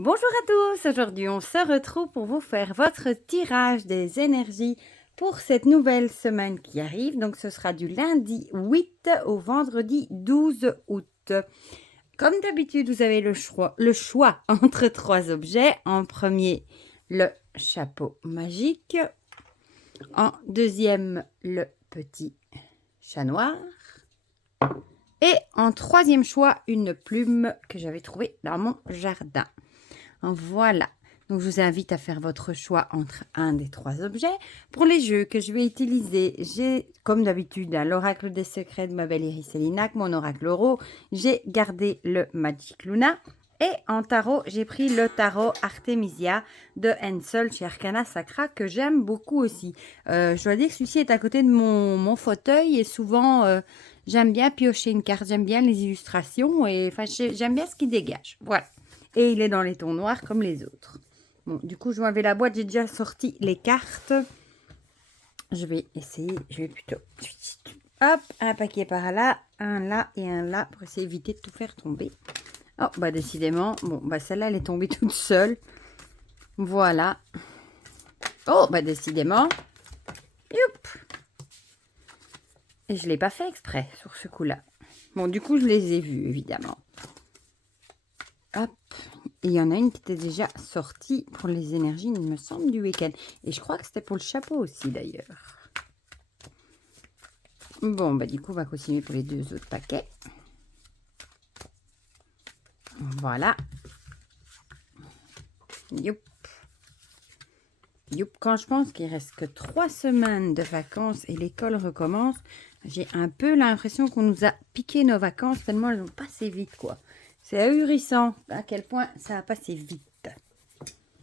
Bonjour à tous, aujourd'hui on se retrouve pour vous faire votre tirage des énergies pour cette nouvelle semaine qui arrive. Donc ce sera du lundi 8 au vendredi 12 août. Comme d'habitude, vous avez le choix entre trois objets. En premier, le chapeau magique. En deuxième, le petit chat noir. Et en troisième choix, une plume que j'avais trouvée dans mon jardin. Voilà, donc je vous invite à faire votre choix entre un des trois objets. Pour les jeux que je vais utiliser, j'ai comme d'habitude l'oracle des secrets de ma belle Iris Elinac, mon oracle euro. J'ai gardé le Magic Luna. Et en tarot, j'ai pris le tarot Artemisia de Hensel chez Arcana Sacra que j'aime beaucoup aussi. Je dois dire que celui-ci est à côté de mon fauteuil et souvent j'aime bien piocher une carte, j'aime bien les illustrations et j'aime bien ce qu'il dégage. Voilà. Et il est dans les tons noirs comme les autres. Bon, du coup, je vais enlever la boîte. J'ai déjà sorti les cartes. Je vais essayer. Je vais plutôt... Hop, un paquet par là, un là et un là pour essayer d'éviter de tout faire tomber. Oh, bah décidément. Bon, bah celle-là, elle est tombée toute seule. Voilà. Oh, bah décidément. Youp. Et je ne l'ai pas fait exprès sur ce coup-là. Bon, du coup, je les ai vus, évidemment. Hop. Et il y en a une qui était déjà sortie pour les énergies, il me semble, du week-end. Et je crois que c'était pour le chapeau aussi, d'ailleurs. Bon, bah du coup, on va continuer pour les deux autres paquets. Voilà. Youp. Youp. Quand je pense qu'il reste que 3 semaines de vacances et l'école recommence, j'ai un peu l'impression qu'on nous a piqué nos vacances tellement elles ont passé vite, quoi. C'est ahurissant à quel point ça a passé vite.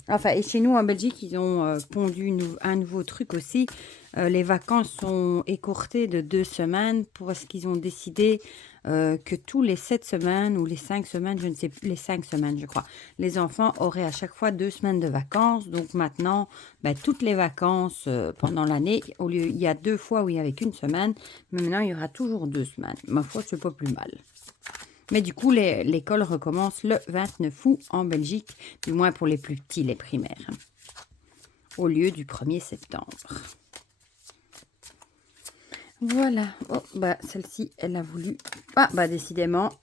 Enfin, et chez nous en Belgique, ils ont pondu un nouveau truc aussi. Les vacances sont écourtées de 2 semaines parce qu'ils ont décidé que tous les 7 semaines ou les 5 semaines, je ne sais plus, les 5 semaines, je crois, les enfants auraient à chaque fois 2 semaines de vacances. Donc maintenant, toutes les vacances pendant l'année, au lieu, il y a 2 fois où il y avait qu'une semaine, mais maintenant il y aura toujours 2 semaines. Ma foi, c'est pas plus mal. Mais du coup, l'école recommence le 29 août en Belgique, du moins pour les plus petits, les primaires, au lieu du 1er septembre. Voilà. Oh, bah, celle-ci, elle a voulu... Ah, bah, décidément.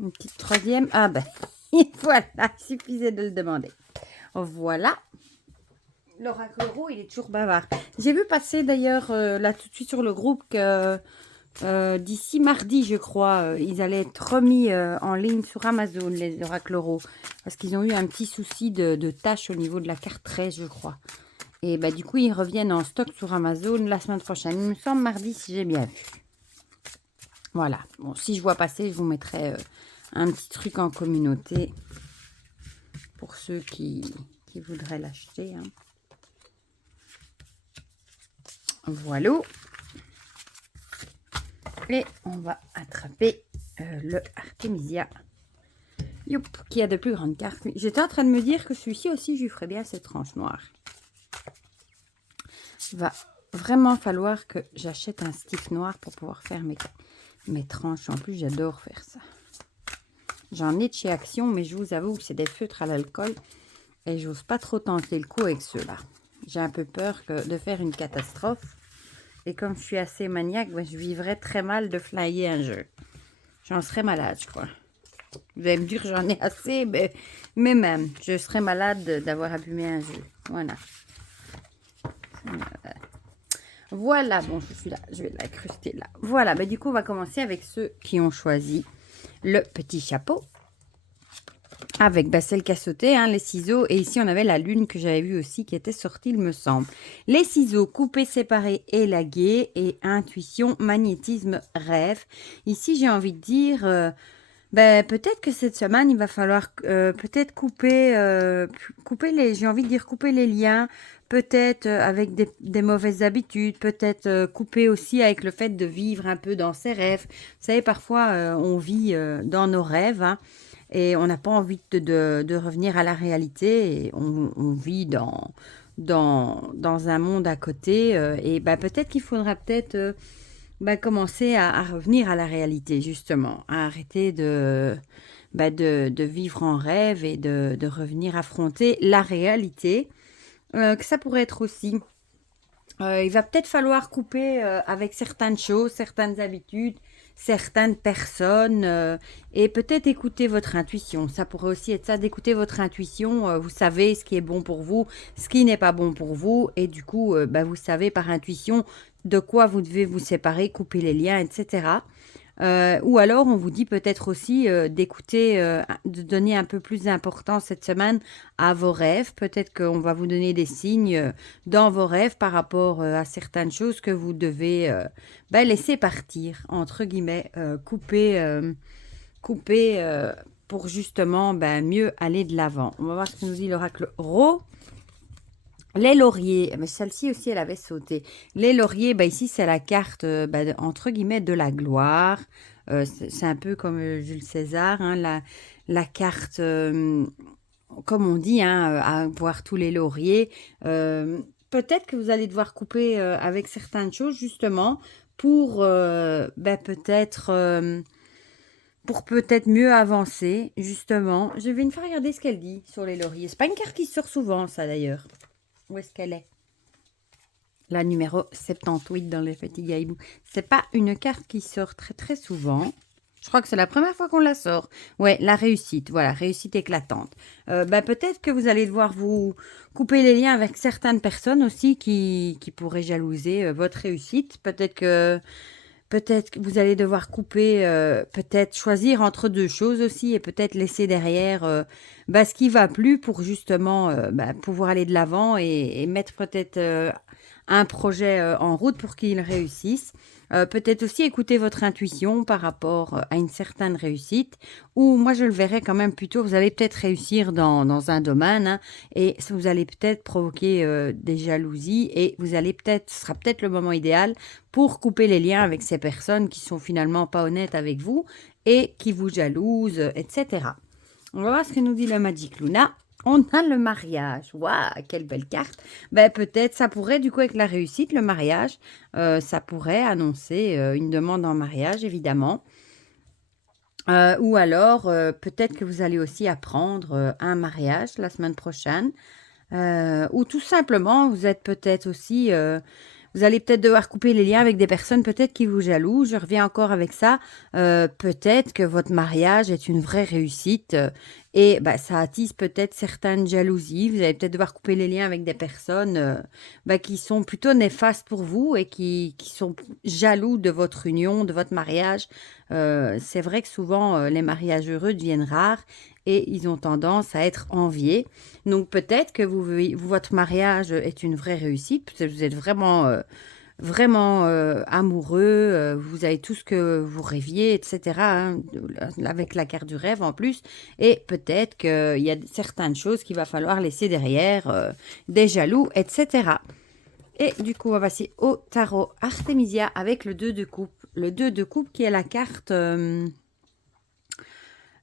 Une petite troisième. Ah, bah, voilà, il suffisait de le demander. Voilà. L'oracle euro, il est toujours bavard. J'ai vu passer d'ailleurs, là, tout de suite sur le groupe, que... d'ici mardi, je crois, ils allaient être remis en ligne sur Amazon, les oracles oraux, parce qu'ils ont eu un petit souci de tâche au niveau de la carte 13, je crois. Et bah, du coup, ils reviennent en stock sur Amazon la semaine prochaine. Il me semble mardi, si j'ai bien vu. Voilà. Bon, si je vois passer, je vous mettrai un petit truc en communauté pour ceux qui voudraient l'acheter. Hein. Voilà. Et on va attraper le Artemisia. Youp, qui a de plus grandes cartes. J'étais en train de me dire que celui-ci aussi, je lui ferais bien cette tranche noire. Il va vraiment falloir que j'achète un stick noir pour pouvoir faire mes tranches. En plus, j'adore faire ça. J'en ai de chez Action, mais je vous avoue que c'est des feutres à l'alcool. Et j'ose pas trop tenter le coup avec ceux-là. J'ai un peu peur de faire une catastrophe. Et comme je suis assez maniaque, je vivrais très mal de flyer un jeu. J'en serais malade, je crois. Vous allez me dire j'en ai assez, mais même, je serais malade d'avoir abîmé un jeu. Voilà. Voilà, bon, je suis là, je vais l'incruster là. Voilà, du coup, on va commencer avec ceux qui ont choisi le petit chapeau. Avec celle qui a sauté, hein, les ciseaux. Et ici, on avait la lune que j'avais vue aussi qui était sortie, il me semble. Les ciseaux, coupés, séparés, élagués. Et intuition, magnétisme, rêve. Ici, j'ai envie de dire... peut-être que cette semaine, il va falloir peut-être couper les, j'ai envie de dire couper les liens, peut-être avec des mauvaises habitudes, peut-être couper aussi avec le fait de vivre un peu dans ses rêves. Vous savez, parfois, on vit dans nos rêves, hein, et on n'a pas envie de revenir à la réalité, et on vit dans un monde à côté, et peut-être qu'il faudra commencer à revenir à la réalité, justement, à arrêter de vivre en rêve et de revenir affronter la réalité. Que ça pourrait être aussi, il va peut-être falloir couper avec certaines choses, certaines habitudes, certaines personnes et peut-être écouter votre intuition. Ça pourrait aussi être ça, d'écouter votre intuition. Vous savez ce qui est bon pour vous, ce qui n'est pas bon pour vous et du coup, vous savez par intuition de quoi vous devez vous séparer, couper les liens, etc. Ou alors, on vous dit peut-être aussi d'écouter, de donner un peu plus d'importance cette semaine à vos rêves. Peut-être qu'on va vous donner des signes dans vos rêves par rapport à certaines choses que vous devez laisser partir, entre guillemets, couper pour justement mieux aller de l'avant. On va voir ce que nous dit l'oracle Ro. Les lauriers, mais celle-ci aussi, elle avait sauté. Les lauriers, ici, c'est la carte, entre guillemets, de la gloire. C'est un peu comme Jules César, hein, la carte, comme on dit, hein, à voir tous les lauriers. Peut-être que vous allez devoir couper avec certaines choses, justement, pour peut-être mieux avancer, justement. Je vais une fois regarder ce qu'elle dit sur les lauriers. C'est pas une carte qui sort souvent, ça, d'ailleurs. Où est-ce qu'elle est? La numéro 78 dans les Fatigue Hibou. C'est pas une carte qui sort très très souvent. Je crois que c'est la première fois qu'on la sort. Ouais, la réussite. Voilà, réussite éclatante. Peut-être que vous allez devoir vous couper les liens avec certaines personnes aussi qui pourraient jalouser votre réussite. Peut-être que vous allez devoir couper, peut-être choisir entre deux choses aussi et peut-être laisser derrière ce qui va plus pour justement pouvoir aller de l'avant et mettre peut-être un projet en route pour qu'il réussisse. Peut-être aussi écouter votre intuition par rapport à une certaine réussite ou moi je le verrais quand même plutôt, vous allez peut-être réussir dans un domaine hein, et vous allez peut-être provoquer des jalousies et ce sera peut-être le moment idéal pour couper les liens avec ces personnes qui sont finalement pas honnêtes avec vous et qui vous jalousent, etc. On va voir ce que nous dit la Magic Luna. On a le mariage. Waouh, quelle belle carte. Peut-être, ça pourrait, du coup, avec la réussite, le mariage, ça pourrait annoncer une demande en mariage, évidemment. Ou alors, peut-être que vous allez aussi apprendre un mariage la semaine prochaine. Ou tout simplement, vous êtes peut-être aussi... vous allez peut-être devoir couper les liens avec des personnes peut-être qui vous jalousent. Je reviens encore avec ça. Peut-être que votre mariage est une vraie réussite et ça attise peut-être certaines jalousies. Vous allez peut-être devoir couper les liens avec des personnes qui sont plutôt néfastes pour vous et qui sont jaloux de votre union, de votre mariage. C'est vrai que souvent, les mariages heureux deviennent rares et ils ont tendance à être enviés. Donc peut-être que votre mariage est une vraie réussite, peut-être que vous êtes vraiment amoureux, vous avez tout ce que vous rêviez, etc. hein, avec la carte du rêve en plus. Et peut-être qu'il y a certaines choses qu'il va falloir laisser derrière, des jaloux, etc. Et du coup, on va passer au tarot Artemisia avec le 2 de coupe. Le 2 de coupe qui est la carte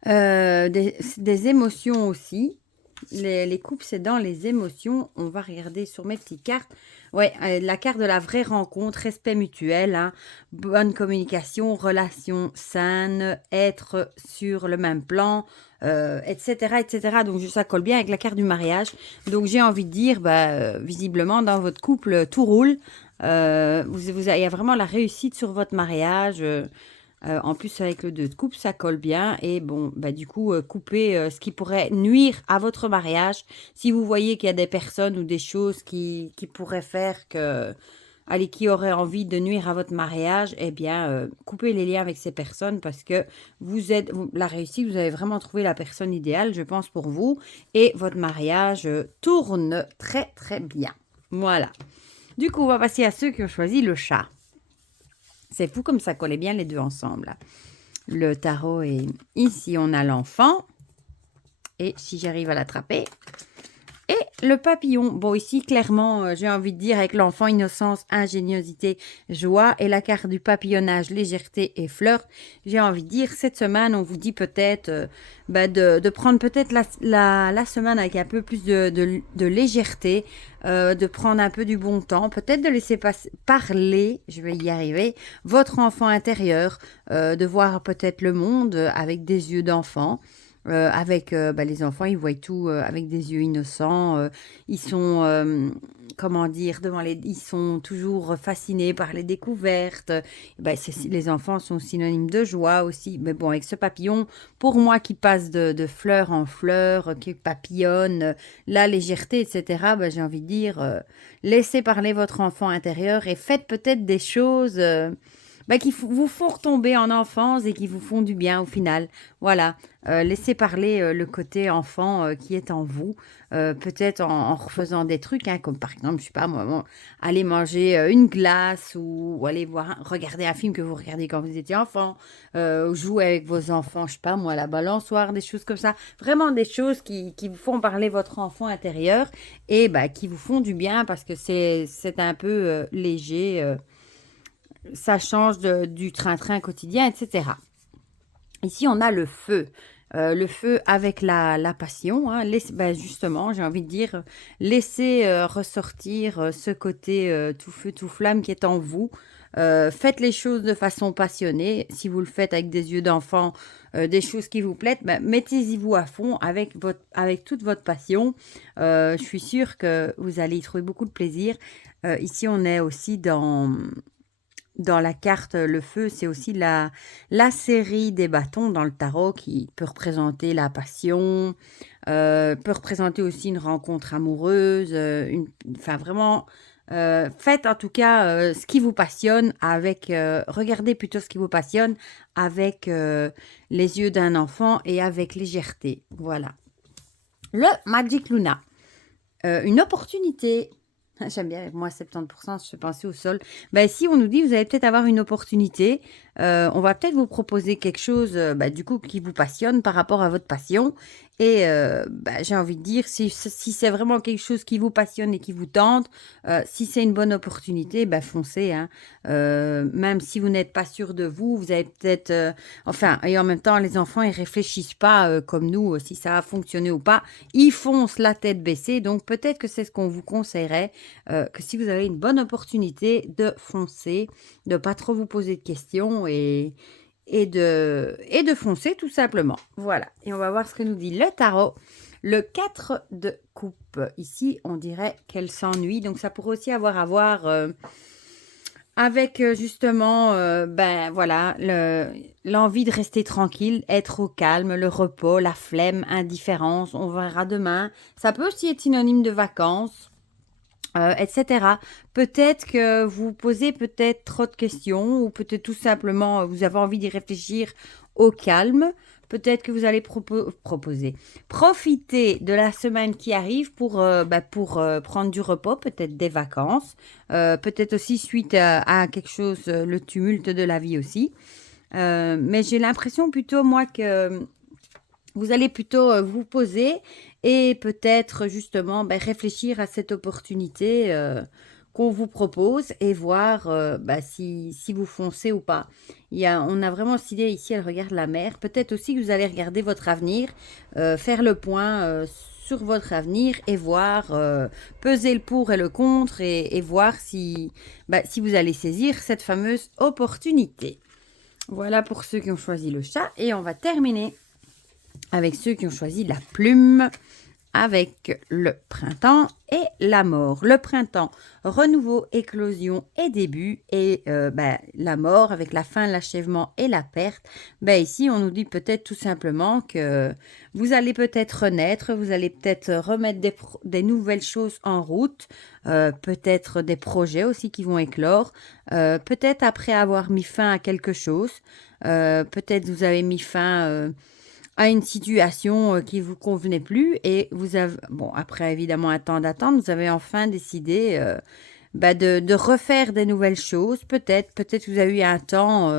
des émotions aussi. Les coupes, c'est dans les émotions. On va regarder sur mes petites cartes. Ouais, la carte de la vraie rencontre, respect mutuel, hein, bonne communication, relation saine, être sur le même plan, etc., etc. Donc, ça colle bien avec la carte du mariage. Donc, j'ai envie de dire, visiblement, dans votre couple, tout roule. Il y a vraiment la réussite sur votre mariage. En plus, avec le 2 de coupe, ça colle bien. Et bon, du coup, coupez ce qui pourrait nuire à votre mariage. Si vous voyez qu'il y a des personnes ou des choses qui pourraient faire que... Allez, qui auraient envie de nuire à votre mariage, eh bien, coupez les liens avec ces personnes parce que la réussite, vous avez vraiment trouvé la personne idéale, je pense, pour vous. Et votre mariage tourne très, très bien. Voilà. Du coup, on va passer à ceux qui ont choisi le chat. C'est fou comme ça collait bien les deux ensemble. Le tarot est ici, on a l'enfant. Et si j'arrive à l'attraper. Et le papillon, bon ici clairement j'ai envie de dire avec l'enfant innocence, ingéniosité, joie et la carte du papillonnage, légèreté et fleurs, j'ai envie de dire cette semaine on vous dit peut-être de prendre peut-être la semaine avec un peu plus de légèreté, de prendre un peu du bon temps, peut-être de laisser parler, je vais y arriver, votre enfant intérieur, de voir peut-être le monde avec des yeux d'enfant. Avec les enfants, ils voient tout avec des yeux innocents. Ils sont, comment dire, ils sont toujours fascinés par les découvertes. Les enfants sont synonymes de joie aussi. Mais bon, avec ce papillon, pour moi qui passe de fleur en fleur, qui papillonne, la légèreté, etc., j'ai envie de dire, laissez parler votre enfant intérieur et faites peut-être des choses qui vous font retomber en enfance et qui vous font du bien au final. Voilà, laissez parler le côté enfant qui est en vous, peut-être en refaisant des trucs, hein, comme par exemple, je sais pas moi, aller manger une glace ou aller regarder un film que vous regardiez quand vous étiez enfant, jouer avec vos enfants, je sais pas moi, à la balançoire, des choses comme ça. Vraiment des choses qui vous font parler votre enfant intérieur et qui vous font du bien parce que c'est un peu léger. Ça change du train-train quotidien, etc. Ici, on a le feu. Le feu avec la passion. Hein. Justement, j'ai envie de dire, laissez ressortir ce côté tout feu, tout flamme qui est en vous. Faites les choses de façon passionnée. Si vous le faites avec des yeux d'enfant, des choses qui vous plaisent, mettez-y vous à fond avec toute votre passion. Je suis sûre que vous allez y trouver beaucoup de plaisir. Ici, on est aussi dans la carte, le feu, c'est aussi la série des bâtons dans le tarot qui peut représenter la passion, peut représenter aussi une rencontre amoureuse, vraiment, faites en tout cas ce qui vous passionne regardez plutôt ce qui vous passionne avec les yeux d'un enfant et avec légèreté. Voilà. Le Magic Luna, une opportunité. J'aime bien, avec moi, 70%, je fais penser au sol. Ici, on nous dit, vous allez peut-être avoir une opportunité. On va peut-être vous proposer quelque chose, du coup, qui vous passionne par rapport à votre passion. Et j'ai envie de dire, si c'est vraiment quelque chose qui vous passionne et qui vous tente, si c'est une bonne opportunité, foncez. Hein. Même si vous n'êtes pas sûr de vous, vous avez peut-être... et en même temps, les enfants, ils réfléchissent pas comme nous, si ça a fonctionné ou pas. Ils foncent la tête baissée. Donc, peut-être que c'est ce qu'on vous conseillerait, que si vous avez une bonne opportunité, de foncer, de pas trop vous poser de questions et de foncer tout simplement. Voilà. Et on va voir ce que nous dit le tarot. Le 4 de coupe. Ici, on dirait qu'elle s'ennuie. Donc, ça pourrait aussi avoir à voir avec justement, l'envie de rester tranquille, être au calme, le repos, la flemme, indifférence. On verra demain. Ça peut aussi être synonyme de vacances. Etc. Peut-être que vous posez peut-être trop de questions ou peut-être tout simplement vous avez envie d'y réfléchir au calme. Peut-être que vous allez proposer. Profitez de la semaine qui arrive pour prendre du repos, peut-être des vacances, peut-être aussi suite à quelque chose, le tumulte de la vie aussi. Mais j'ai l'impression plutôt, moi, que vous allez plutôt vous poser et peut-être justement réfléchir à cette opportunité qu'on vous propose et voir si vous foncez ou pas. On a vraiment cette idée ici, elle regarde la mer. Peut-être aussi que vous allez regarder votre avenir, faire le point sur votre avenir et voir, peser le pour et le contre et voir si vous allez saisir cette fameuse opportunité. Voilà pour ceux qui ont choisi le chat et on va terminer avec ceux qui ont choisi la plume, avec le printemps et la mort. Le printemps, renouveau, éclosion et début. Et la mort avec la fin, l'achèvement et la perte. Ici, on nous dit peut-être tout simplement que vous allez peut-être renaître, vous allez peut-être remettre des nouvelles choses en route, peut-être des projets aussi qui vont éclore, peut-être après avoir mis fin à quelque chose, peut-être vous avez mis fin à une situation qui vous convenait plus et vous avez, après évidemment un temps d'attente, vous avez enfin décidé de refaire des nouvelles choses. Peut-être que vous avez eu un temps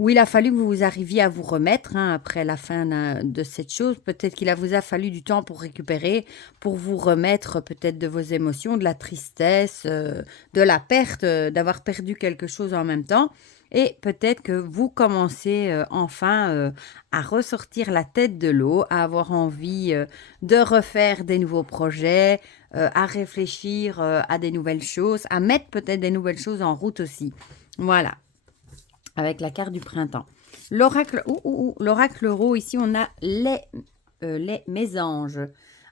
où il a fallu que vous arriviez à vous remettre hein, après la fin de cette chose. Peut-être qu'il vous a fallu du temps pour récupérer, pour vous remettre peut-être de vos émotions, de la tristesse, de la perte, d'avoir perdu quelque chose en même temps. Et peut-être que vous commencez enfin à ressortir la tête de l'eau, à avoir envie de refaire des nouveaux projets, à réfléchir à des nouvelles choses, à mettre peut-être des nouvelles choses en route aussi. Voilà, avec la carte du printemps. L'oracle, l'oracle euro, ici on a les mésanges,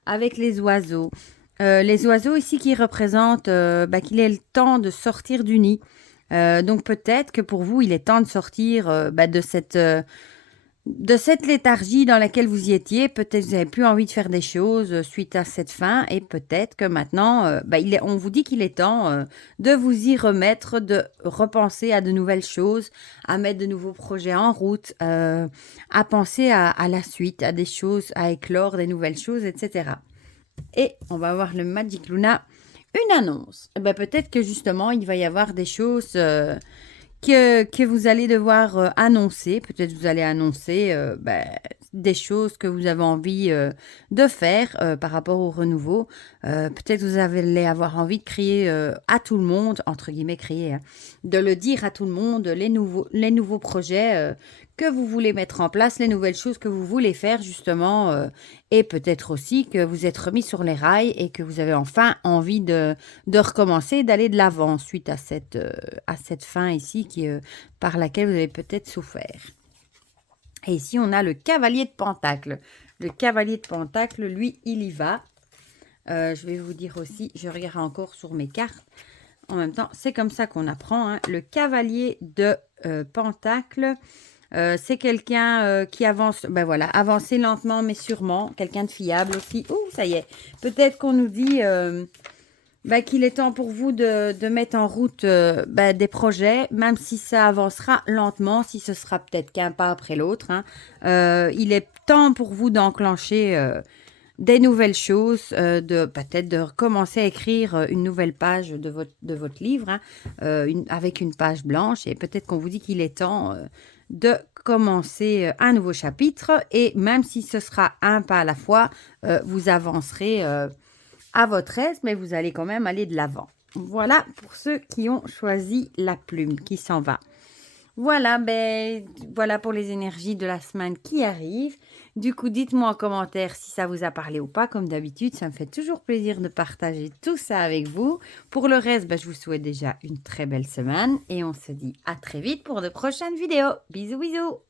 avec les oiseaux. Les oiseaux ici qui représentent qu'il est le temps de sortir du nid. Donc peut-être que pour vous, il est temps de sortir de cette léthargie dans laquelle vous y étiez. Peut-être que vous n'avez plus envie de faire des choses suite à cette fin. Et peut-être que maintenant, on vous dit qu'il est temps de vous y remettre, de repenser à de nouvelles choses, à mettre de nouveaux projets en route, à penser à la suite, à des choses, à éclore des nouvelles choses, etc. Et on va voir le Magic Luna. Une annonce. Peut-être que justement, il va y avoir des choses que vous allez devoir annoncer. Peut-être vous allez annoncer des choses que vous avez envie de faire par rapport au renouveau. Peut-être vous allez avoir envie de crier à tout le monde, entre guillemets crier, hein, de le dire à tout le monde, les nouveaux projets que vous voulez mettre en place, les nouvelles choses que vous voulez faire justement, et peut-être aussi que vous êtes remis sur les rails et que vous avez enfin envie de recommencer, d'aller de l'avant suite à cette fin ici par laquelle vous avez peut-être souffert. Et ici, on a le cavalier de Pentacle. Le cavalier de Pentacle, lui, il y va. Je vais vous dire aussi, je regarde encore sur mes cartes. En même temps, c'est comme ça qu'on apprend. Hein. Le cavalier de Pentacle, c'est quelqu'un qui avance, avancer lentement mais sûrement, quelqu'un de fiable aussi. Ouh, ça y est, peut-être qu'on nous dit qu'il est temps pour vous de mettre en route des projets, même si ça avancera lentement, si ce sera peut-être qu'un pas après l'autre. Hein. Il est temps pour vous d'enclencher des nouvelles choses, peut-être de recommencer à écrire une nouvelle page de votre livre, hein, avec une page blanche, et peut-être qu'on vous dit qu'il est temps de commencer un nouveau chapitre, et même si ce sera un pas à la fois, vous avancerez à votre aise, mais vous allez quand même aller de l'avant. Voilà pour ceux qui ont choisi la plume qui s'en va. Voilà, voilà pour les énergies de la semaine qui arrive. Du coup, dites-moi en commentaire si ça vous a parlé ou pas. Comme d'habitude, ça me fait toujours plaisir de partager tout ça avec vous. Pour le reste, je vous souhaite déjà une très belle semaine et on se dit à très vite pour de prochaines vidéos. Bisous, bisous!